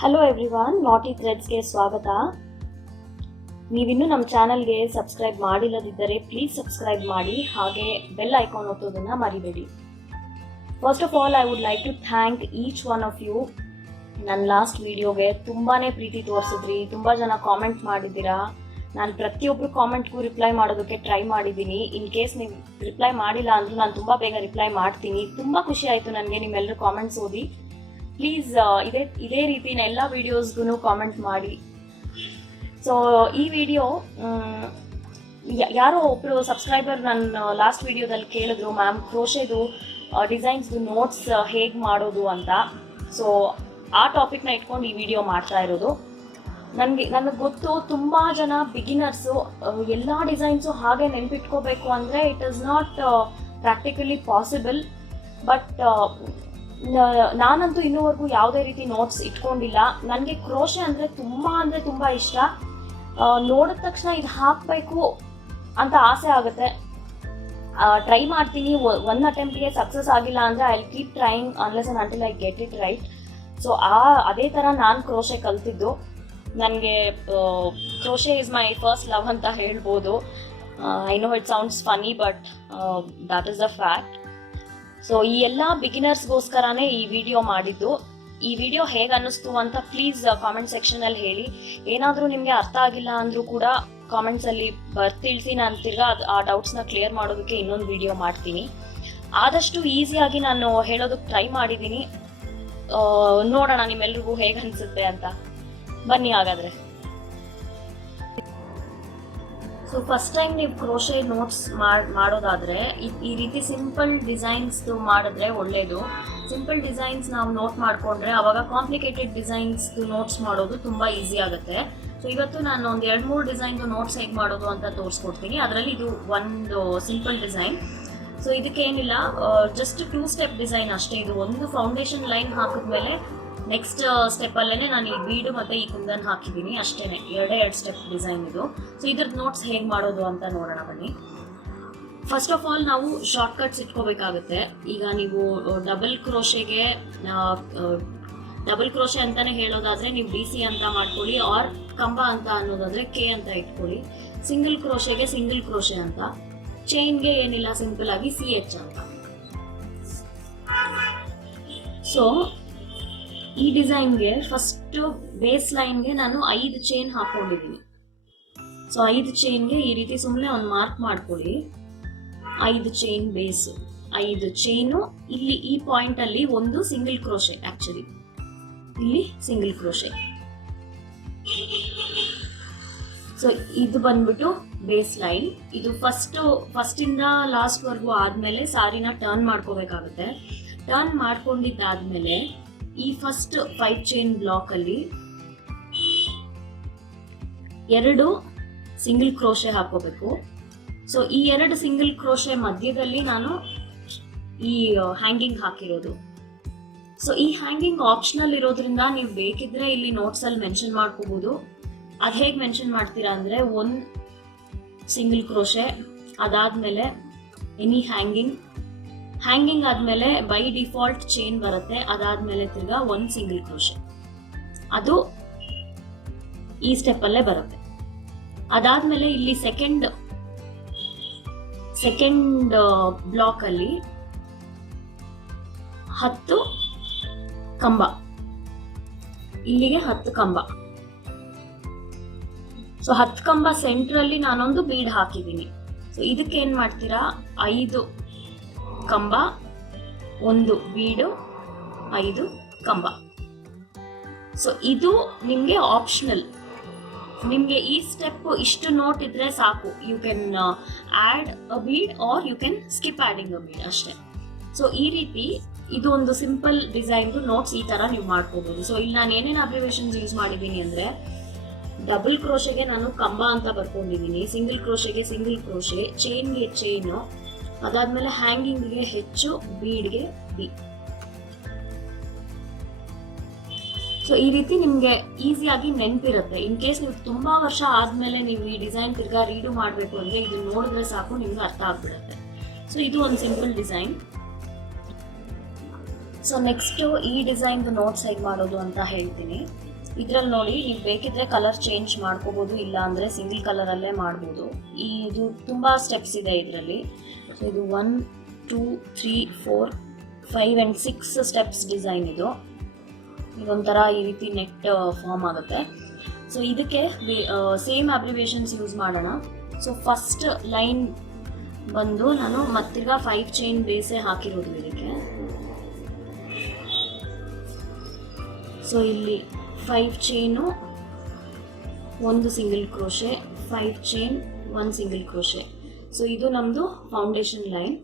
Hello everyone, ನಾಟಿ ಥ್ರೆಡ್ಸ್ಗೆ ಸ್ವಾಗತ. ನೀವಿನ್ನೂ ನಮ್ಮ ಚಾನಲ್ಗೆ ಸಬ್ಸ್ಕ್ರೈಬ್ ಮಾಡಿಲ್ಲದಿದ್ದರೆ ಪ್ಲೀಸ್ ಸಬ್ಸ್ಕ್ರೈಬ್ ಮಾಡಿ, ಹಾಗೆ ಬೆಲ್ ಐಕಾನ್ ಒತ್ತೋದನ್ನು ಮರಿಬೇಡಿ. First of all I would like to thank each one of you. ನನ್ನ ಲಾಸ್ಟ್ ವಿಡಿಯೋಗೆ ತುಂಬಾ ಪ್ರೀತಿ ತೋರಿಸಿದ್ರಿ, ತುಂಬ ಜನ ಕಾಮೆಂಟ್ ಮಾಡಿದ್ದೀರಾ. ನಾನು ಪ್ರತಿಯೊಬ್ಬರು ಕಾಮೆಂಟ್ಗೂ ರಿಪ್ಲೈ ಮಾಡೋದಕ್ಕೆ ಟ್ರೈ ಮಾಡಿದ್ದೀನಿ. ಇನ್ ಕೇಸ್ ನೀವು ರಿಪ್ಲೈ ಮಾಡಿಲ್ಲ ಅಂದರೂ ನಾನು ತುಂಬ ಬೇಗ ರಿಪ್ಲೈ ಮಾಡ್ತೀನಿ. ತುಂಬ ಖುಷಿ ಆಯಿತು ನನಗೆ ನಿಮ್ಮೆಲ್ಲರೂ ಕಾಮೆಂಟ್ಸ್ ಓದಿ. ಪ್ಲೀಸ್ ಇದೇ ರೀತಿನ ಎಲ್ಲ ವೀಡಿಯೋಸ್ಗೂ ಕಾಮೆಂಟ್ ಮಾಡಿ. ಸೊ ಈ ವಿಡಿಯೋ ಯಾರೋ ಒಬ್ಬರು ಸಬ್ಸ್ಕ್ರೈಬರ್ ನನ್ನ ಲಾಸ್ಟ್ ವಿಡಿಯೋದಲ್ಲಿ ಕೇಳಿದ್ರು, ಮ್ಯಾಮ್ ಕ್ರೋಶೆದು ಡಿಸೈನ್ಸ್ದು ನೋಟ್ಸ್ ಹೇಗೆ ಮಾಡೋದು ಅಂತ. ಸೊ ಆ ಟಾಪಿಕ್ನ ಇಟ್ಕೊಂಡು ಈ ವಿಡಿಯೋ ಮಾಡ್ತಾ ಇರೋದು. ನನಗೆ ಗೊತ್ತು ತುಂಬ ಜನ ಬಿಗಿನರ್ಸು ಎಲ್ಲ ಡಿಸೈನ್ಸು ಹಾಗೆ ನೆನಪಿಟ್ಕೋಬೇಕು ಅಂದರೆ it is not practically possible. But ನಾನಂತೂ ಇನ್ನೂವರೆಗೂ ಯಾವುದೇ ರೀತಿ ನೋಟ್ಸ್ ಇಟ್ಕೊಂಡಿಲ್ಲ. ನನಗೆ ಕ್ರೋಶೆ ಅಂದರೆ ತುಂಬ ಇಷ್ಟ. ನೋಡಿದ ತಕ್ಷಣ ಇದು ಹಾಕಬೇಕು ಅಂತ ಆಸೆ ಆಗುತ್ತೆ. ಟ್ರೈ ಮಾಡ್ತೀನಿ. ಒನ್ ಅಟೆಂಪ್ಟ್ಗೆ ಸಕ್ಸಸ್ ಆಗಿಲ್ಲ ಅಂದರೆ I will keep trying unless and until I get it right. So ಅದೇ ಥರ ನಾನು ಕ್ರೋಶೆ ಕಲ್ತಿದ್ದು. ನನಗೆ crochet is my first love ಅಂತ ಹೇಳ್ಬೋದು. I know it sounds funny, but that is the fact. So ಈ ಎಲ್ಲ ಬಿಗಿನರ್ಸ್ಗೋಸ್ಕರನೇ ಈ ವಿಡಿಯೋ ಮಾಡಿದ್ದು. ಈ ವಿಡಿಯೋ ಹೇಗೆ ಅನ್ನಿಸ್ತು ಅಂತ ಪ್ಲೀಸ್ ಕಾಮೆಂಟ್ ಸೆಕ್ಷನಲ್ಲಿ ಹೇಳಿ. ಏನಾದರೂ ನಿಮಗೆ ಅರ್ಥ ಆಗಿಲ್ಲ ಅಂದರೂ ಕೂಡ ಕಾಮೆಂಟ್ಸಲ್ಲಿ ತಿಳಿಸಿ. ನಾನು ತಿರ್ಗಾ ಆ ಡೌಟ್ಸ್ನ ಕ್ಲಿಯರ್ ಮಾಡೋದಕ್ಕೆ ಇನ್ನೊಂದು ವಿಡಿಯೋ ಮಾಡ್ತೀನಿ. ಆದಷ್ಟು ಈಸಿಯಾಗಿ ನಾನು ಹೇಳೋದಕ್ಕೆ ಟ್ರೈ ಮಾಡಿದ್ದೀನಿ. ನೋಡೋಣ ನಿಮ್ಮೆಲ್ರಿಗೂ ಹೇಗೆ ಅನಿಸುತ್ತೆ ಅಂತ. ಬನ್ನಿ ಹಾಗಾದರೆ. ಸೊ ಫಸ್ಟ್ ಟೈಮ್ ನೀವು ಕ್ರೋಶೆ ನೋಟ್ಸ್ ಮಾಡೋದಾದರೆ ಈ ರೀತಿ ಸಿಂಪಲ್ ಡಿಸೈನ್ಸ್ದು ಮಾಡಿದ್ರೆ ಒಳ್ಳೆಯದು. ಸಿಂಪಲ್ ಡಿಸೈನ್ಸ್ ನಾವು ನೋಟ್ ಮಾಡಿಕೊಂಡ್ರೆ ಆವಾಗ ಕಾಂಪ್ಲಿಕೇಟೆಡ್ ಡಿಸೈನ್ಸ್ದು ನೋಟ್ಸ್ ಮಾಡೋದು ತುಂಬ ಈಸಿ ಆಗುತ್ತೆ. ಸೊ ಇವತ್ತು ನಾನು ಒಂದು 2-3 ಡಿಸೈನ್ದು ನೋಟ್ಸ್ ಹೇಗೆ ಮಾಡೋದು ಅಂತ ತೋರಿಸ್ಕೊಡ್ತೀನಿ. ಅದರಲ್ಲಿ ಇದು ಒಂದು ಸಿಂಪಲ್ ಡಿಸೈನ್. ಸೊ ಇದಕ್ಕೇನಿಲ್ಲ, ಜಸ್ಟ್ 2 ಸ್ಟೆಪ್ ಡಿಸೈನ್ ಅಷ್ಟೇ. ಇದು ಒಂದು ಫೌಂಡೇಶನ್ ಲೈನ್ ಹಾಕಿದ್ಮೇಲೆ ನೆಕ್ಸ್ಟ್ ಸ್ಟೆಪ್ಪಲ್ಲೇ ನಾನು ಈ ಬೀಡು ಮತ್ತು ಈ ಕುಂದನ್ ಹಾಕಿದ್ದೀನಿ ಅಷ್ಟೇ. 2 ಸ್ಟೆಪ್ ಡಿಸೈನ್ ಇದು. ಸೊ ಇದ್ರದ್ದು ನೋಟ್ಸ್ ಹೇಗೆ ಮಾಡೋದು ಅಂತ ನೋಡೋಣ ಬನ್ನಿ. ಫಸ್ಟ್ ಆಫ್ ಆಲ್ ನಾವು ಶಾರ್ಟ್ಕಟ್ಸ್ ಇಟ್ಕೋಬೇಕಾಗುತ್ತೆ. ಈಗ ನೀವು ಡಬಲ್ ಕ್ರೋಶೆ ಅಂತಲೇ ಹೇಳೋದಾದರೆ ನೀವು DC ಅಂತ ಮಾಡ್ಕೊಳ್ಳಿ, ಆರ್ ಕಂಬ ಅಂತ ಅನ್ನೋದಾದರೆ K ಅಂತ ಇಟ್ಕೊಳ್ಳಿ. ಸಿಂಗಲ್ ಕ್ರೋಶೆಗೆ ಸಿಂಗಲ್ ಕ್ರೋಶೆ ಅಂತ, ಚೈನ್ಗೆ ಏನಿಲ್ಲ, ಸಿಂಪಲ್ ಆಗಿ CH ಅಂತ. ಸೊ ಈ ಡಿಸೈನ್ಗೆ ಫಸ್ಟ್ ಬೇಸ್ ಲೈನ್ಗೆ ನಾನು 5 ಚೈನ್ ಹಾಕೊಂಡಿದ್ದೀನಿ. ಸೊ 5 ಚೈನ್ಗೆ ಈ ರೀತಿ ಸುಮ್ಮನೆ ಒಂದು ಮಾರ್ಕ್ ಮಾಡ್ಕೊಳ್ಳಿ. 5 ಚೈನ್ ಬೇಸು, 5 ಚೈನು. ಇಲ್ಲಿ ಈ ಪಾಯಿಂಟಲ್ಲಿ ಒಂದು ಸಿಂಗಲ್ ಕ್ರೋಶೆ, ಆ್ಯಕ್ಚುಲಿ ಇಲ್ಲಿ ಸಿಂಗಲ್ ಕ್ರೋಶೆ. ಸೊ ಇದು ಬಂದ್ಬಿಟ್ಟು ಬೇಸ್ ಲೈನ್. ಇದು ಫಸ್ಟಿಂದ ಲಾಸ್ಟ್ವರೆಗೂ ಆದಮೇಲೆ ಸಾರಿನ ಟರ್ನ್ ಮಾಡ್ಕೋಬೇಕಾಗುತ್ತೆ. ಟರ್ನ್ ಮಾಡ್ಕೊಂಡಿದ್ದಾದ್ಮೇಲೆ ಈ ಫಸ್ಟ್ 5 ಚೈನ್ ಬ್ಲಾಕಲ್ಲಿ 2 ಸಿಂಗಲ್ ಕ್ರೋಶೆ ಹಾಕೋಬೇಕು. ಸೊ ಈ 2 ಸಿಂಗಲ್ ಕ್ರೋಶೆ ಮಧ್ಯದಲ್ಲಿ ನಾನು ಈ ಹ್ಯಾಂಗಿಂಗ್ ಹಾಕಿರೋದು. ಸೊ ಈ ಹ್ಯಾಂಗಿಂಗ್ ಆಪ್ಷನಲ್ ಇರೋದ್ರಿಂದ ನೀವು ಬೇಕಿದ್ರೆ ಇಲ್ಲಿ ನೋಟ್ಸಲ್ಲಿ ಮೆನ್ಷನ್ ಮಾಡ್ಕೋಬೋದು. ಅದು ಹೇಗೆ ಮೆನ್ಷನ್ ಮಾಡ್ತೀರಾ ಅಂದರೆ 1 ಸಿಂಗಲ್ ಕ್ರೋಶೆ, ಅದಾದಮೇಲೆ ಎನಿ ಹ್ಯಾಂಗಿಂಗ್ ಆದಮೇಲೆ ಬೈ ಡಿಫಾಲ್ಟ್ ಚೈನ್ ಬರುತ್ತೆ. ಅದಾದಮೇಲೆ ತಿರ್ಗಾ 1 ಸಿಂಗಲ್ ಕ್ರೋಶೆ, ಅದು ಈ ಸ್ಟೆಪ್ಪಲ್ಲೇ ಬರುತ್ತೆ. ಅದಾದಮೇಲೆ ಇಲ್ಲಿ ಸೆಕೆಂಡ್ ಬ್ಲಾಕಲ್ಲಿ 10 ಕಂಬ, ಇಲ್ಲಿಗೆ 10 ಕಂಬ. ಸೊ 10 ಕಂಬ ಸೆಂಟ್ರಲ್ಲಿ ನಾನೊಂದು ಬೀಡ್ ಹಾಕಿದ್ದೀನಿ. ಸೊ ಇದಕ್ಕೆ ಏನು ಮಾಡ್ತೀರಾ, 5 ಕಂಬ, 1 ಬೀಡು, 5 ಕಂಬ. ಸೊ ಇದು ನಿಮಗೆ ಆಪ್ಷನಲ್. ನಿಮಗೆ ಈ ಸ್ಟೆಪ್ ಇಷ್ಟು ನೋಟ್ ಇದ್ರೆ ಸಾಕು. You can add a bead or you can skip adding a bead ಅಷ್ಟೇ. ಸೊ ಈ ರೀತಿ ಇದು ಒಂದು ಸಿಂಪಲ್ ಡಿಸೈನ್ದು ನೋಟ್ಸ್ ಈ ಥರ ನೀವು ಮಾಡ್ಕೋಬೋದು. ಸೊ ಇಲ್ಲಿ ನಾನು ಏನೇನು ಅಬ್ರಿವೇಷನ್ಸ್ ಯೂಸ್ ಮಾಡಿದ್ದೀನಿ ಅಂದರೆ, ಡಬಲ್ ಕ್ರೋಶೆಗೆ ನಾನು ಕಂಬ ಅಂತ ಬರ್ಕೊಂಡಿದ್ದೀನಿ, ಸಿಂಗಲ್ ಕ್ರೋಶೆಗೆ ಸಿಂಗಲ್ ಕ್ರೋಶೆ, ಚೈನ್ಗೆ ಚೈನು, ಅದಾದಮೇಲೆ ಹ್ಯಾಂಗಿಂಗ್ಗೆ ಹೆಚ್ಚು, ಬೀಡ್ಗೆ ಬಿ. ಸೊ ಈ ರೀತಿ ನಿಮಗೆ ಈಸಿಯಾಗಿ ನೆನಪಿರುತ್ತೆ. ಇನ್ ಕೇಸ್ ನೀವು ತುಂಬ ವರ್ಷ ಆದಮೇಲೆ ನೀವು ಈ ಡಿಸೈನ್ ತಿರ್ಗಾ ರೀಡು ಮಾಡಬೇಕು ಅಂದರೆ ಇದು ನೋಡಿದ್ರೆ ಸಾಕು, ನಿಮ್ಗೆ ಅರ್ಥ ಆಗ್ಬಿಡುತ್ತೆ. ಸೊ ಇದು ಒಂದು ಸಿಂಪಲ್ ಡಿಸೈನ್. ಸೊ ನೆಕ್ಸ್ಟ್ ಈ ಡಿಸೈನ್ ನೋಟ್ಸ್ ಹೇಗೆ ಮಾಡೋದು ಅಂತ ಹೇಳ್ತೀನಿ. ಇದ್ರಲ್ಲಿ ನೋಡಿ, ನೀವು ಬೇಕಿದ್ರೆ ಕಲರ್ ಚೇಂಜ್ ಮಾಡ್ಕೋಬಹುದು, ಇಲ್ಲ ಅಂದ್ರೆ ಸಿಂಗಲ್ ಕಲರ್ ಅಲ್ಲೇ ಮಾಡ್ಬೋದು. ಇದು ತುಂಬಾ ಸ್ಟೆಪ್ಸ್ ಇದೆ ಇದರಲ್ಲಿ. ಸೊ ಇದು 1 2 3 4 5 and 6 ಸ್ಟೆಪ್ಸ್ ಡಿಸೈನ್. ಇದೊಂಥರ ಈ ರೀತಿ ನೆಟ್ ಫಾರ್ಮ್ ಆಗುತ್ತೆ. ಸೊ ಇದಕ್ಕೆ ಸೇಮ್ ಅಬ್ರಿವೇಷನ್ಸ್ ಯೂಸ್ ಮಾಡೋಣ. ಸೊ ಫಸ್ಟ್ ಲೈನ್ ಬಂದು ನಾನು ಮತ್ತಿರ್ಗ 5 ಚೈನ್ ಬೇಸೇ ಹಾಕಿರೋದು ಇದಕ್ಕೆ. ಸೊ ಇಲ್ಲಿ 5 chain, 1 single crochet, 5 chain, 1 single crochet. So ಇದು ನಮ್ಮದು ಫೌಂಡೇಶನ್ ಲೈನ್.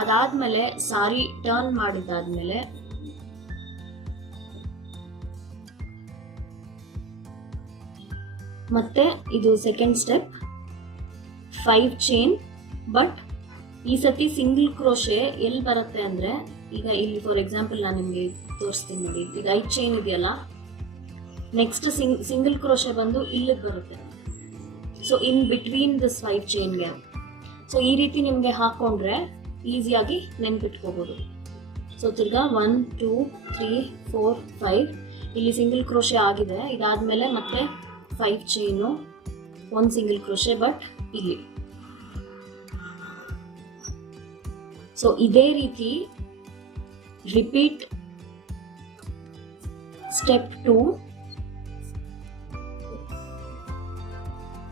ಅದಾದಮೇಲೆ ಸಾರಿ ಟರ್ನ್ ಮಾಡಿದ್ದಾದ್ಮೇಲೆ ಮತ್ತೆ ಇದು ಸೆಕೆಂಡ್ ಸ್ಟೆಪ್ 5 ಚೈನ್. ಬಟ್ ಈ ಸತಿ ಸಿಂಗಲ್ ಕ್ರೋಶೆ ಎಲ್ಲಿ ಬರುತ್ತೆ ಅಂದರೆ, ಈಗ ಇಲ್ಲಿ ಫಾರ್ ಎಕ್ಸಾಂಪಲ್ ನಾನು ನಿಮಗೆ ತೋರಿಸ್ತೀನಿ ನೋಡಿ. ಈಗ 5 ಚೈನ್ ಇದೆಯಲ್ಲ, ನೆಕ್ಸ್ಟ್ ಸಿಂಗಲ್ ಕ್ರೋಶೆ ಬಂದು ಇಲ್ಲಿಗೆ ಬರುತ್ತೆ. ಸೊ ಇನ್ ಬಿಟ್ವೀನ್ ದಿಸ್ 5 ಚೈನ್ಗೆ. ಸೊ ಈ ರೀತಿ ನಿಮಗೆ ಹಾಕೊಂಡ್ರೆ ಈಸಿಯಾಗಿ ನೆನ್ಪಿಟ್ಕೋಬಹುದು. ಸೊ ತಿರ್ಗಾ 1 2 3 4 5 ಇಲ್ಲಿ ಸಿಂಗಲ್ ಕ್ರೋಶೆ ಆಗಿದೆ. ಇದಾದ್ಮೇಲೆ ಮತ್ತೆ 5 ಚೈನು, 1 ಸಿಂಗಲ್ ಕ್ರೋಶೆ, ಬಟ್ ಇಲ್ಲಿ. ಸೊ ಇದೇ ರೀತಿ ರಿಪೀಟ್ ಸ್ಟೆಪ್ 2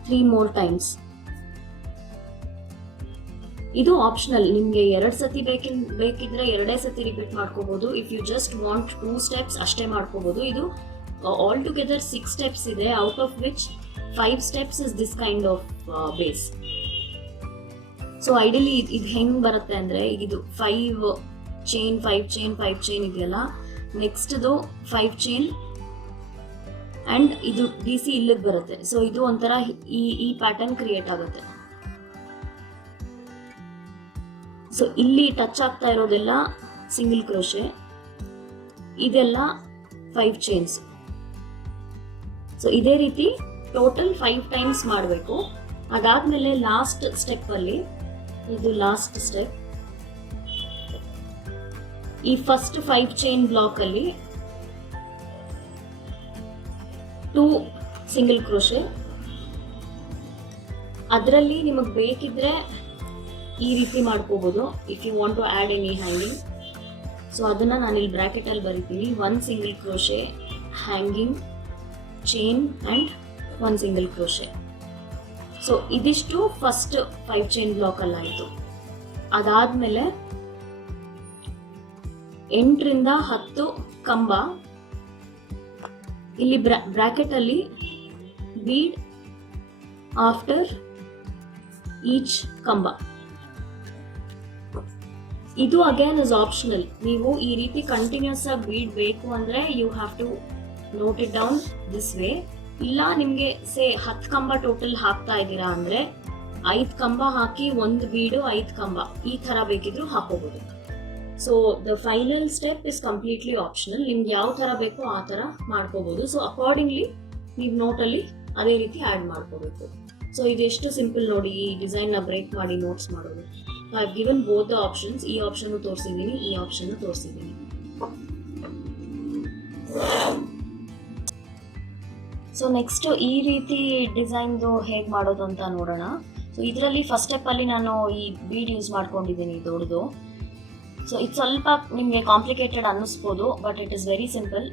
3 more times. ಇದು ಆಪ್ಷನಲ್. ನಿಮಗೆ 2 ಸತಿ ಬೇಕಿದ್ರೆ 2 ಸತಿ ರಿಪೀಟ್ ಮಾಡ್ಕೋಬಹುದು. If you just want 2 steps ಅಷ್ಟೇ ಮಾಡ್ಕೋಬಹುದು. ಇದು ಆಲ್ ಟುಗೆದರ್ 6 ಸ್ಟೆಪ್ಸ್ ಇದೆ, out of which 5 steps is this kind of base. So ideally ಇದು ಹೆಂಗ್ ಬರುತ್ತೆ ಅಂದ್ರೆ, ಇದು 5 ಚೈನ್ 5 ಚೈನ್ 5 ಚೈನ್ ಇದೆಯಲ್ಲ, ನೆಕ್ಸ್ಟ್ 5 ಚೈನ್ ಅಂಡ್ ಇದು DC ಇಲ್ಲಿಗೆ ಬರುತ್ತೆ. ಸೊ ಇದು ಒಂಥರ ಈ ಪ್ಯಾಟರ್ನ್ ಕ್ರಿಯೇಟ್ ಆಗುತ್ತೆ. ಸೊ ಇಲ್ಲಿ ಟಚ್ ಆಗ್ತಾ ಇರೋದೆಲ್ಲ ಸಿಂಗಲ್ ಕ್ರೋಶೆ, ಇದೆಲ್ಲ 5 ಚೈನ್ಸ್. ಸೊ ಇದೇ ರೀತಿ ಟೋಟಲ್ 5 ಟೈಮ್ಸ್ ಮಾಡಬೇಕು. ಅದಾದ್ಮೇಲೆ ಲಾಸ್ಟ್ ಸ್ಟೆಪ್ ಅಲ್ಲಿ, ಇದು ಲಾಸ್ಟ್ ಸ್ಟೆಪ್, ಈ ಫಸ್ಟ್ 5 ಚೈನ್ ಬ್ಲಾಕ್ ಅಲ್ಲಿ 2 ಸಿಂಗಲ್ ಕ್ರೋಶೆ. ಅದರಲ್ಲಿ ನಿಮಗೆ ಬೇಕಿದ್ರೆ ಈ ರೀತಿ ಮಾಡ್ಕೋಬಹುದು, if you want to add any hanging. So ಅದನ್ನ ನಾನು ಇಲ್ಲಿ ಬ್ರಾಕೆಟ್ ಅಲ್ಲಿ ಬರೀತೀನಿ. 1 single crochet, hanging, chain and 1 single crochet. So ಇದಿಷ್ಟು ಫಸ್ಟ್ 5 ಚೈನ್ ಬ್ಲಾಕ್ ಅಲ್ಲಿ ಆಯಿತು. ಅದಾದ್ಮೇಲೆ 8 ರಿಂದ 10 ಕಂಬ. ಇಲ್ಲಿ ಬ್ರಾಕೆಟ್ ಅಲ್ಲಿ ಬೀಡ್ ಆಫ್ಟರ್ ಈಚ್ ಕಂಬ. ಇದು ಅಗೇನ್ ಇಸ್ ಆಪ್ಷನಲ್. ನೀವು ಈ ರೀತಿ ಕಂಟಿನ್ಯೂಸ್ ಆಗಿ ಬೀಡ್ ಬೇಕು ಅಂದ್ರೆ you have to note it down this way. ಇಲ್ಲ ನಿಮ್ಗೆ 10 ಕಂಬ ಟೋಟಲ್ ಹಾಕ್ತಾ ಇದ್ದೀರಾ ಅಂದ್ರೆ 5 ಕಂಬ ಹಾಕಿ 1 ಬೀಡು 5 ಕಂಬ ಈ ತರ ಬೇಕಿದ್ರು ಹಾಕೋಬಹುದು. So the final step is completely optional. ನಿಮ್ಗೆ ಯಾವ ತರ ಬೇಕೋ ಆ ತರ ಮಾಡ್ಕೋಬಹುದು. ಸೊ ಅಕಾರ್ಡಿಂಗ್ಲಿ ನೀವು ನೋಟಲ್ಲಿ ಅದೇ ರೀತಿ ಆ್ಯಡ್ ಮಾಡ್ಕೋಬೇಕು. ಸೊ ಇದೆಷ್ಟು ಸಿಂಪಲ್ ನೋಡಿ, ಈ ಡಿಸೈನ್ ನ ಬ್ರೇಕ್ ಮಾಡಿ ನೋಟ್ಸ್ ಮಾಡೋದು. I have given both the options. ಈ ಆಪ್ಷನ್ ತೋರಿಸಿದ್ದೀನಿ, ಈ ಆಪ್ಷನ್ ತೋರಿಸಿದ್ದೀನಿ. ಸೊ ನೆಕ್ಸ್ಟ್ ಈ ರೀತಿ ಡಿಸೈನ್ದು ಹೇಗೆ ಮಾಡೋದು ಅಂತ ನೋಡೋಣ. ಸೊ ಇದರಲ್ಲಿ ಫಸ್ಟ್ ಸ್ಟೆಪ್ ಅಲ್ಲಿ ನಾನು ಈ ಬೀಡ್ ಯೂಸ್ ಮಾಡ್ಕೊಂಡಿದ್ದೀನಿ ದೊಡ್ಡದು. ಸೊ ಇದು ಸ್ವಲ್ಪ ನಿಮಗೆ ಕಾಂಪ್ಲಿಕೇಟೆಡ್ ಅನ್ನಿಸ್ಬೋದು, but it is very simple.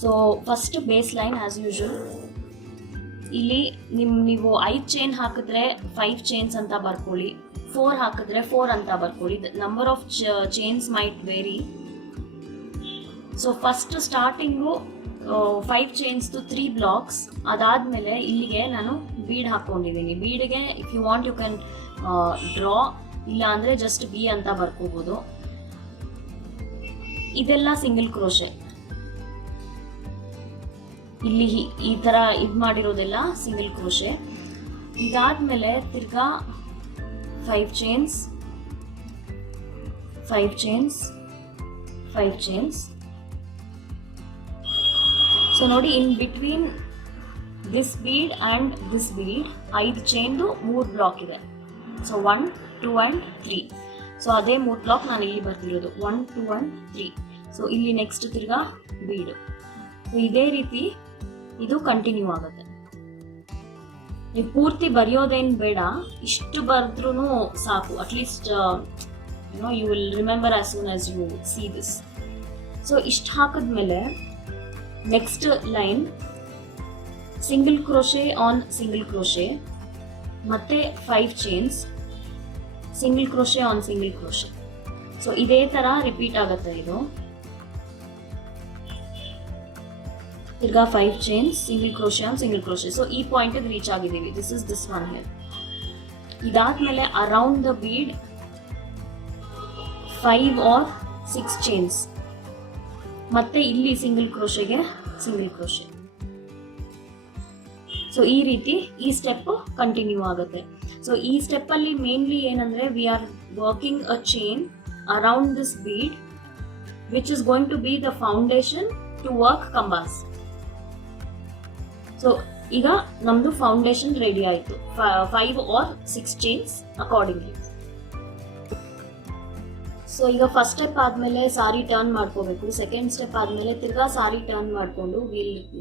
So first base line as usual. ಇಲ್ಲಿ ನೀವು 5 ಚೈನ್ ಹಾಕಿದ್ರೆ 5 ಚೈನ್ಸ್ ಅಂತ ಬರ್ಕೊಳ್ಳಿ, 4 ಹಾಕಿದ್ರೆ 4 ಅಂತ ಬರ್ಕೊಳ್ಳಿ. Number of chains might vary. So first starting 5 chains 3 blocks. ಅದಾದ್ಮೇಲೆ ಇಲ್ಲಿಗೆ ನಾನು ಬೀಡ್ ಹಾಕೊಂಡಿದ್ದೀನಿ. ಬೀಡ್ಗೆ if you want you can draw, ಇಲ್ಲ ಅಂದ್ರೆ ಜಸ್ಟ್ ಬಿ ಅಂತ ಬರ್ಕೋಬಹುದು. ಇದೆಲ್ಲ ಸಿಂಗಲ್ ಕ್ರೋಶೆ. ಇಲ್ಲಿ ಈ ತರ ಇದ್ ಮಾಡಿರೋದೆಲ್ಲ ಸಿಂಗಲ್ ಕ್ರೋಶೆ. ಇದಾದ್ಮೇಲೆ ತಿರ್ಗಾ 5 ಚೈನ್ಸ್ 5 ಚೈನ್ಸ್ 5 ಚೈನ್ಸ್. ಸೊ ನೋಡಿ, in between this bead and this bead 5 ಚೈನ್ದು 3 ಬ್ಲಾಕ್ ಇದೆ. So 1 2 and 3. ಸೊ ಅದೇ 3 ಬ್ಲಾಕ್ ನಾನು ಇಲ್ಲಿ ಬರ್ತಿರೋದು 1 2 1 3. ಸೊ ಇಲ್ಲಿ ನೆಕ್ಸ್ಟ್ ತಿರ್ಗಾ ಬೀಡ್. ಇದೇ ರೀತಿ ಇದು ಕಂಟಿನ್ಯೂ ಆಗುತ್ತೆ. ನೀವು ಪೂರ್ತಿ ಬರೆಯೋದೇನು ಬೇಡ, ಇಷ್ಟು ಬರೆದ್ರೂ ಸಾಕು. At least you will remember as soon as you see this. So ಇಷ್ಟು ಹಾಕಿದ್ಮೇಲೆ next line single crochet on single crochet ಮತ್ತೆ 5 chains, single crochet on single crochet. So ಇದೇ ತರ ರಿಪೀಟ್ ಆಗುತ್ತೆ ಇದು. ತಿರ್ಗಾ 5 chains, single crochet on single crochet. So ಈ point reach ಆಗಿದ್ದೀವಿ. This is this one here. ಇದಾದ್ಮೇಲೆ around the bead 5 or 6 chains, ಮತ್ತೆ ಇಲ್ಲಿ ಸಿಂಗಲ್ ಕ್ರೋಶೆಗೆ ಸಿಂಗಲ್ ಕ್ರೋಶೆ. ಸೊ ಈ ರೀತಿ ಈ ಸ್ಟೆಪ್ ಕಂಟಿನ್ಯೂ ಆಗುತ್ತೆ. ಸೊ ಈ ಸ್ಟೆಪ್ ಅಲ್ಲಿ ಮೇನ್ಲಿ ಏನಂದ್ರೆ we are working a chain around this bead which is going to be the foundation to work ಕಂಬಾಸ್. ಸೊ ಈಗ ನಮ್ದು ಫೌಂಡೇಶನ್ ರೆಡಿ ಆಯ್ತು. 5 or 6 ಚೈನ್ಸ್ ಅಕಾರ್ಡಿಂಗ್ಲಿ. ಸೊ ಈಗ ಫಸ್ಟ್ ಸ್ಟೆಪ್ ಆದ್ಮೇಲೆ ಸಾರಿ ಟರ್ನ್ ಮಾಡ್ಕೋಬೇಕು. ಸೆಕೆಂಡ್ ಸ್ಟೆಪ್ ಆದ್ಮೇಲೆ ತಿರ್ಗಾ ಸಾರಿ ಟರ್ನ್ ಮಾಡ್ಕೊಂಡು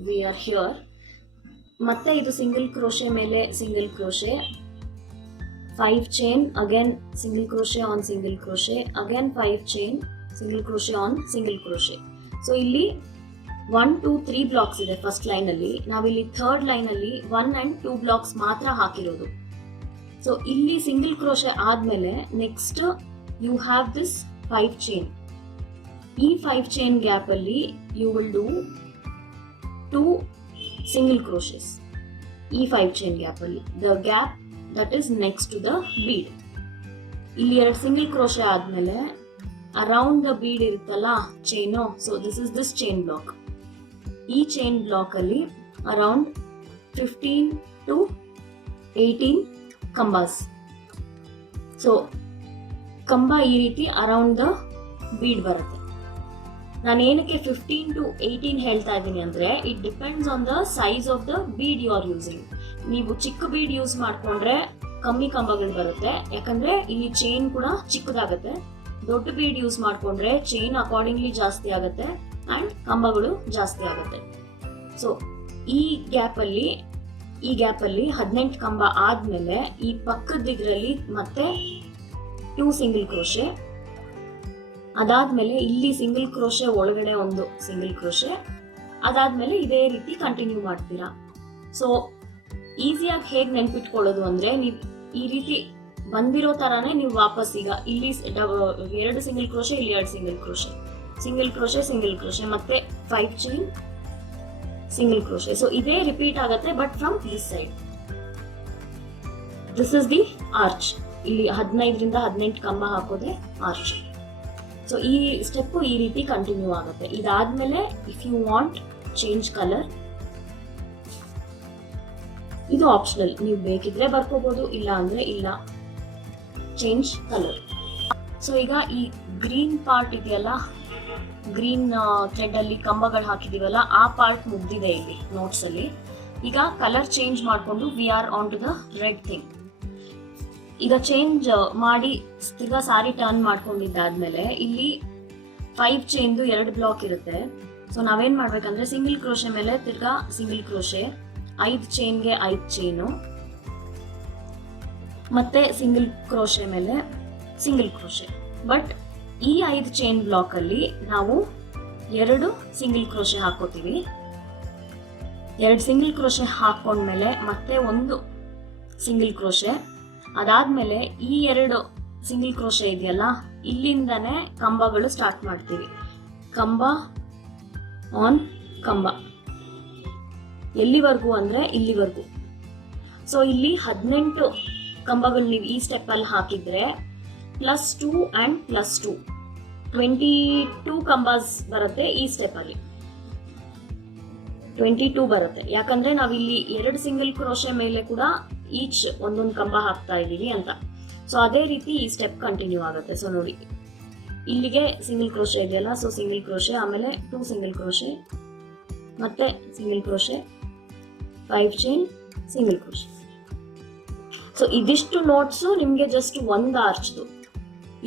ವಿ ಆರ್ ಹಿಯರ್. ಮತ್ತೆ ಇದು ಸಿಂಗಲ್ ಕ್ರೋಶೆ ಮೇಲೆ single crochet, 5 chain, again single crochet on single crochet, again 5 chain, single crochet on single crochet. So ಇಲ್ಲಿ 1 2 3 ಬ್ಲಾಕ್ಸ್ ಇದೆ ಫಸ್ಟ್ ಲೈನ್ ಅಲ್ಲಿ. ನಾವಿಲ್ಲಿ ಥರ್ಡ್ ಲೈನ್ ಅಲ್ಲಿ 1 and 2 ಬ್ಲಾಕ್ಸ್ ಮಾತ್ರ ಹಾಕಿರೋದು. ಸೊ ಇಲ್ಲಿ ಸಿಂಗಲ್ ಕ್ರೋಶೆ ಆದ್ಮೇಲೆ next you have this 5 chain. ಈ 5 ಚೈನ್ ಗ್ಯಾಪ್ ಅಲ್ಲಿ you will do 2 single crochets. ಈ 5 ಚೈನ್ ಗ್ಯಾಪ್ ಅಲ್ಲಿ the gap that is next to the bead. ಇಲ್ಲಿ 2 ಸಿಂಗಲ್ ಕ್ರೋಶೆ ಆದ್ಮೇಲೆ ಅರೌಂಡ್ ದ ಬೀಡ್ ಇರುತ್ತಲ್ಲ chain. So this is this chain block. ಈ chain block ಅಲ್ಲಿ around 15 to 18 ಕಂಬಾಸ್. ಸೊ ಕಂಬ ಈ ರೀತಿ ಅರೌಂಡ್ ದ ಬೀಡ್ ಬರುತ್ತೆ. ನಾನು ಏನಕ್ಕೆ 15 to 18 ಹೇಳ್ತಾ ಇದ್ದೀನಿ ಅಂದ್ರೆ it depends on the size of the bead you are using. ನೀವು ಚಿಕ್ಕ ಬೀಡ್ ಯೂಸ್ ಮಾಡ್ಕೊಂಡ್ರೆ ಕಮ್ಮಿ ಕಂಬಗಳು ಬರುತ್ತೆ, ಯಾಕಂದ್ರೆ ಇಲ್ಲಿ ಚೈನ್ ಕೂಡ ಚಿಕ್ಕದಾಗುತ್ತೆ. ದೊಡ್ಡ ಬೀಡ್ ಯೂಸ್ ಮಾಡ್ಕೊಂಡ್ರೆ ಚೈನ್ ಅಕಾರ್ಡಿಂಗ್ಲಿ ಜಾಸ್ತಿ ಆಗುತ್ತೆ ಅಂಡ್ ಕಂಬಗಳು ಜಾಸ್ತಿ ಆಗುತ್ತೆ. ಸೊ ಈ ಗ್ಯಾಪ್ ಅಲ್ಲಿ 18 ಕಂಬ ಆದ್ಮೇಲೆ ಈ ಪಕ್ಕದ ಇದ್ರಲ್ಲಿ ಮತ್ತೆ 2 ಸಿಂಗಲ್ ಕ್ರೋಶೆ. ಅದಾದ್ಮೇಲೆ ಇಲ್ಲಿ ಸಿಂಗಲ್ ಕ್ರೋಶೆ ಒಳಗಡೆ ಒಂದು ಸಿಂಗಲ್ ಕ್ರೋಶೆ. ಅದಾದ್ಮೇಲೆ ಇದೇ ರೀತಿ ಕಂಟಿನ್ಯೂ ಮಾಡ್ತೀರಾ. ಸೊ ಈಸಿಯಾಗಿ ಹೇಗೆ ನೆನ್ಪಿಟ್ಕೊಳ್ಳೋದು ಅಂದ್ರೆ ನೀವು ಈ ರೀತಿ ಬಂದಿರೋ ತರಾನೇ ನೀವು ವಾಪಸ್ ಈಗ ಇಲ್ಲಿ 2 ಸಿಂಗಲ್ ಕ್ರೋಶೆ, ಇಲ್ಲಿ 2 single crochet, single crochet, single crochet, ಮತ್ತೆ 5 ಚೈನ್, ಸಿಂಗಲ್ ಕ್ರೋಶೆ. ಸೊ ಇದೇ ರಿಪೀಟ್ ಆಗುತ್ತೆ but from this side. This is the arch. ಇಲ್ಲಿ 15 to 18 ಕಂಬ ಹಾಕೋದೆ ಆರ್ಚ್. ಸೊ ಈ ಸ್ಟೆಪ್ ಈ ರೀತಿ ಕಂಟಿನ್ಯೂ ಆಗುತ್ತೆ. ಇದಾದ್ಮೇಲೆ if you want change colour, ಇದು ಆಪ್ಷನಲ್, ನೀವು ಬೇಕಿದ್ರೆ ಬರ್ಕೋಬಹುದು, ಇಲ್ಲ ಅಂದ್ರೆ ಇಲ್ಲ. Change colour. ಸೊ ಈಗ ಈ ಗ್ರೀನ್ ಪಾರ್ಟ್ ಇದೆಯಲ್ಲ, ಗ್ರೀನ್ ಥ್ರೆಡ್ ಅಲ್ಲಿ ಕಂಬಗಳು ಹಾಕಿದೀವಲ್ಲ, ಆ ಪಾರ್ಟ್ ಮುಗ್ದಿದೆ ಇಲ್ಲಿ ನೋಟ್ಸ್ ಅಲ್ಲಿ. ಈಗ ಕಲರ್ ಚೇಂಜ್ ಮಾಡ್ಕೊಂಡು we are on to the red thing. ಈಗ ಚೇಂಜ್ ಮಾಡಿ ತಿರ್ಗಾ ಸಾರಿ ಟರ್ನ್ ಮಾಡ್ಕೊಂಡಿದ್ದಾದ್ಮೇಲೆ ಇಲ್ಲಿ 5 ಚೈನ್ದು 2 ಬ್ಲಾಕ್ ಇರುತ್ತೆ. ಸೊ ನಾವೇನ್ ಮಾಡ್ಬೇಕಂದ್ರೆ ಸಿಂಗಲ್ ಕ್ರೋಶೆ ಮೇಲೆ ತಿರ್ಗಾ ಸಿಂಗಲ್ ಕ್ರೋಶೆ, 5 ಚೈನ್ಗೆ 5 ಚೈನು, ಮತ್ತೆ ಸಿಂಗಲ್ ಕ್ರೋಶೆ ಮೇಲೆ ಸಿಂಗಲ್ ಕ್ರೋಶೆ. ಬಟ್ ಈ 5 ಚೈನ್ ಬ್ಲಾಕ್ ಅಲ್ಲಿ ನಾವು 2 ಸಿಂಗಲ್ ಕ್ರೋಶೆ ಹಾಕೋತೀವಿ. 2 ಸಿಂಗಲ್ ಕ್ರೋಶೆ ಹಾಕೊಂಡ್ಮೇಲೆ ಮತ್ತೆ 1 ಸಿಂಗಲ್ ಕ್ರೋಶೆ. ಅದಾದ್ಮೇಲೆ ಈ 2 ಸಿಂಗಲ್ ಕ್ರೋಶೆ ಇದೆಯಲ್ಲ, ಇಲ್ಲಿಂದಾನೆ ಕಂಬಗಳು ಸ್ಟಾರ್ಟ್ ಮಾಡ್ತೀವಿ. ಕಂಬ ಆನ್ ಕಂಬ, ಎಲ್ಲಿವರೆಗೂ ಅಂದ್ರೆ ಇಲ್ಲಿವರೆಗೂ. ಸೊ ಇಲ್ಲಿ 18 ಕಂಬಗಳು ನೀವು ಈ ಸ್ಟೆಪ್ ಅಲ್ಲಿ ಹಾಕಿದ್ರೆ +2 and +2 22 ಕಂಬಾಸ್ ಬರುತ್ತೆ. ಈ ಸ್ಟೆಪ್ ಅಲ್ಲಿ 22 ಬರುತ್ತೆ, ಯಾಕಂದ್ರೆ ನಾವಿಲ್ಲಿ 2 ಸಿಂಗಲ್ ಕ್ರೋಶೆ ಮೇಲೆ ಕೂಡ ಈಚ್ ಒಂದೊಂದು ಕಂಬ ಹಾಕ್ತಾ ಇದೀವಿ ಅಂತ. ಸೊ ಅದೇ ರೀತಿ ಈ ಸ್ಟೆಪ್ ಕಂಟಿನ್ಯೂ ಆಗುತ್ತೆ. ಸೊ ನೋಡಿ, ಇಲ್ಲಿಗೆ ಸಿಂಗಲ್ ಕ್ರೋಶೆ ಇದೆಯಲ್ಲ, ಸೊ ಸಿಂಗಲ್ ಕ್ರೋಶೆ, ಆಮೇಲೆ 2 ಸಿಂಗಲ್ ಕ್ರೋಶೆ, ಮತ್ತೆ single crochet, 5 chain, single crochet. So ಇದಿಷ್ಟು ನೋಟ್ಸು ನಿಮಗೆ ಜಸ್ಟ್ 1 ಆರ್ಚ್ದು.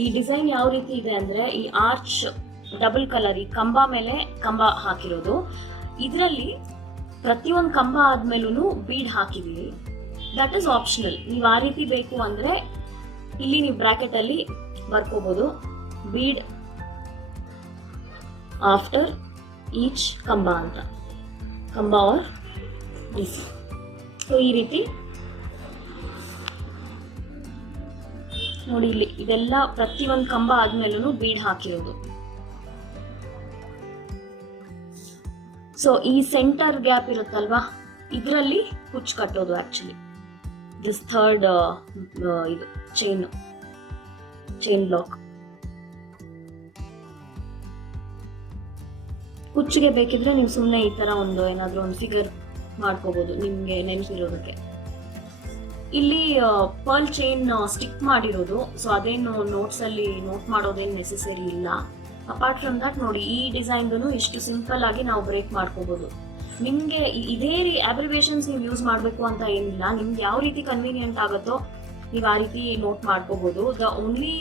ಈ ಡಿಸೈನ್ ಯಾವ ರೀತಿ ಇದೆ ಅಂದ್ರೆ ಈ ಆರ್ಚ್ ಡಬಲ್ ಕಲರ್ ಈ ಕಂಬ ಮೇಲೆ ಕಂಬ ಹಾಕಿರೋದು. ಇದರಲ್ಲಿ ಪ್ರತಿಯೊಂದು ಕಂಬ ಆದ್ಮೇಲೂ ಬೀಡ್ ಹಾಕಿದೀವಿ. That is optional. ನೀವು ಆ ರೀತಿ ಬೇಕು ಅಂದ್ರೆ ಇಲ್ಲಿ ನೀವು ಬ್ರಾಕೆಟ್ ಅಲ್ಲಿ ಬರ್ಕೋಬಹುದು ಬೀಡ್ ಆಫ್ಟರ್ ಈಚ್ ಕಂಬ ಅಂತ, ಕಂಬ ಆರ್ ದಿಸ್. ಸೊ ಈ ರೀತಿ ನೋಡಿ, ಇಲ್ಲಿ ಇದೆಲ್ಲ ಪ್ರತಿಯೊಂದು ಕಂಬ ಆದ್ಮೇಲೂ ಬೀಡ್ ಹಾಕಿರೋದು. ಸೊ ಈ ಸೆಂಟರ್ ಗ್ಯಾಪ್ ಇರುತ್ತಲ್ವಾ, ಇದರಲ್ಲಿ ಕುಚ್ ಕಟ್ಟೋದು. ಆಕ್ಚುಲಿ ದಿಸ್ ಥರ್ಡ್ ಇದು ಚೈನ್ ಬ್ಲಾಕ್. ಕುಚ್ಚಿಗೆ ಬೇಕಿದ್ರೆ ನೀವು ಸುಮ್ಮನೆ ಈ ತರ ಏನಾದ್ರೂ ಒಂದು ಫಿಗರ್ ಮಾಡ್ಕೋಬಹುದು ನಿಮ್ಗೆ ನೆನಪಿರೋದಕ್ಕೆ. ಇಲ್ಲಿ ಪರ್ಲ್ ಚೈನ್ ಸ್ಟಿಕ್ ಮಾಡಿರೋದು, ಸೊ ಅದೇನು ನೋಟ್ಸ್ ಅಲ್ಲಿ ನೋಟ್ ಮಾಡೋದೇನು ನೆಸೆಸರಿ ಇಲ್ಲ. ಅಪಾರ್ಟ್ ಫ್ರಮ್ ದಟ್ ನೋಡಿ, ಈ ಡಿಸೈನ್ದು ಇಷ್ಟು ಸಿಂಪಲ್ ಆಗಿ ನಾವು ಬ್ರೇಕ್ ಮಾಡ್ಕೋಬಹುದು. ನಿಮ್ಗೆ ಇದೇ ಅಬ್ರಿವೇಷನ್ಸ್ ನೀವು ಯೂಸ್ ಮಾಡಬೇಕು ಅಂತ ಏನಿಲ್ಲ. ನಿಮ್ಗೆ ಯಾವ ರೀತಿ ಕನ್ವೀನಿಯಂಟ್ ಆಗುತ್ತೋ ನೀವು ಆ ರೀತಿ ನೋಟ್ ಮಾಡ್ಕೋಬಹುದು. The only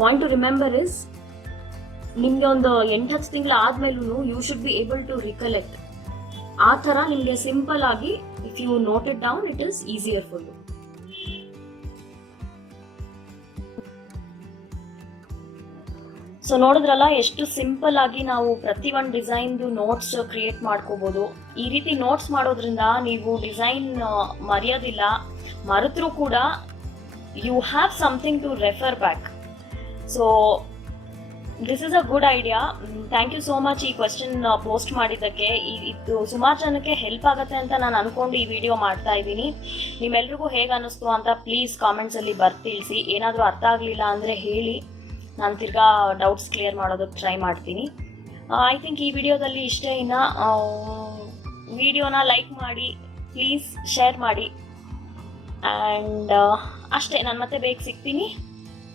point to remember is, ನಿಮ್ಗೆ ಒಂದು 8-10 ತಿಂಗಳು ಆದ್ಮೇಲೂ you should be able to recollect. ಆ ತರ ನಿಮ್ಗೆ ಸಿಂಪಲ್ ಆಗಿ if you note it down, it is easier for you. So ನೋಡಿದ್ರಲ್ಲ, ಎಷ್ಟು ಸಿಂಪಲ್ ಆಗಿ ನಾವು ಪ್ರತಿ ಒಂದು ಡಿಸೈನ್ದು ನೋಟ್ಸ್ ಕ್ರಿಯೇಟ್ ಮಾಡ್ಕೋಬಹುದು. ಈ ರೀತಿ ನೋಟ್ಸ್ ಮಾಡೋದ್ರಿಂದ ನೀವು ಡಿಸೈನ್ ಮರೆಯೋದಿಲ್ಲ. ಮರೆತರೂ ಕೂಡ you have something to refer back. So this is a good idea. Thank you so much ಈ ಕ್ವೆಶ್ಚನ್ ಪೋಸ್ಟ್ ಮಾಡಿದ್ದಕ್ಕೆ. ಇದು ಸುಮಾರು ಜನಕ್ಕೆ ಹೆಲ್ಪ್ ಆಗುತ್ತೆ ಅಂತ ನಾನು ಅನ್ಕೊಂಡು ಈ ವಿಡಿಯೋ ಮಾಡ್ತಾ ಇದ್ದೀನಿ. ನಿಮ್ಮೆಲ್ರಿಗೂ ಹೇಗೆ ಅನ್ನಿಸ್ತು ಅಂತ ಪ್ಲೀಸ್ ಕಾಮೆಂಟ್ಸ್ ಅಲ್ಲಿ ತಿಳಿಸಿ. ಏನಾದರೂ ಅರ್ಥ ಆಗಲಿಲ್ಲ ಅಂದರೆ ಹೇಳಿ, ನಾನು ತಿರ್ಗಾ ಡೌಟ್ಸ್ ಕ್ಲಿಯರ್ ಮಾಡೋದಕ್ಕೆ ಟ್ರೈ ಮಾಡ್ತೀನಿ. ಐ ಥಿಂಕ್ ಈ ವಿಡಿಯೋದಲ್ಲಿ ಇಷ್ಟೇ. ಇನ್ನು ವಿಡಿಯೋನ ಲೈಕ್ ಮಾಡಿ, ಪ್ಲೀಸ್ ಶೇರ್ ಮಾಡಿ. ಆ್ಯಂಡ್ ಅಷ್ಟೇ, ನಾನು ಮತ್ತೆ ಬೇಗ ಸಿಗ್ತೀನಿ.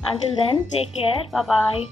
Until then, take care. Bye-bye.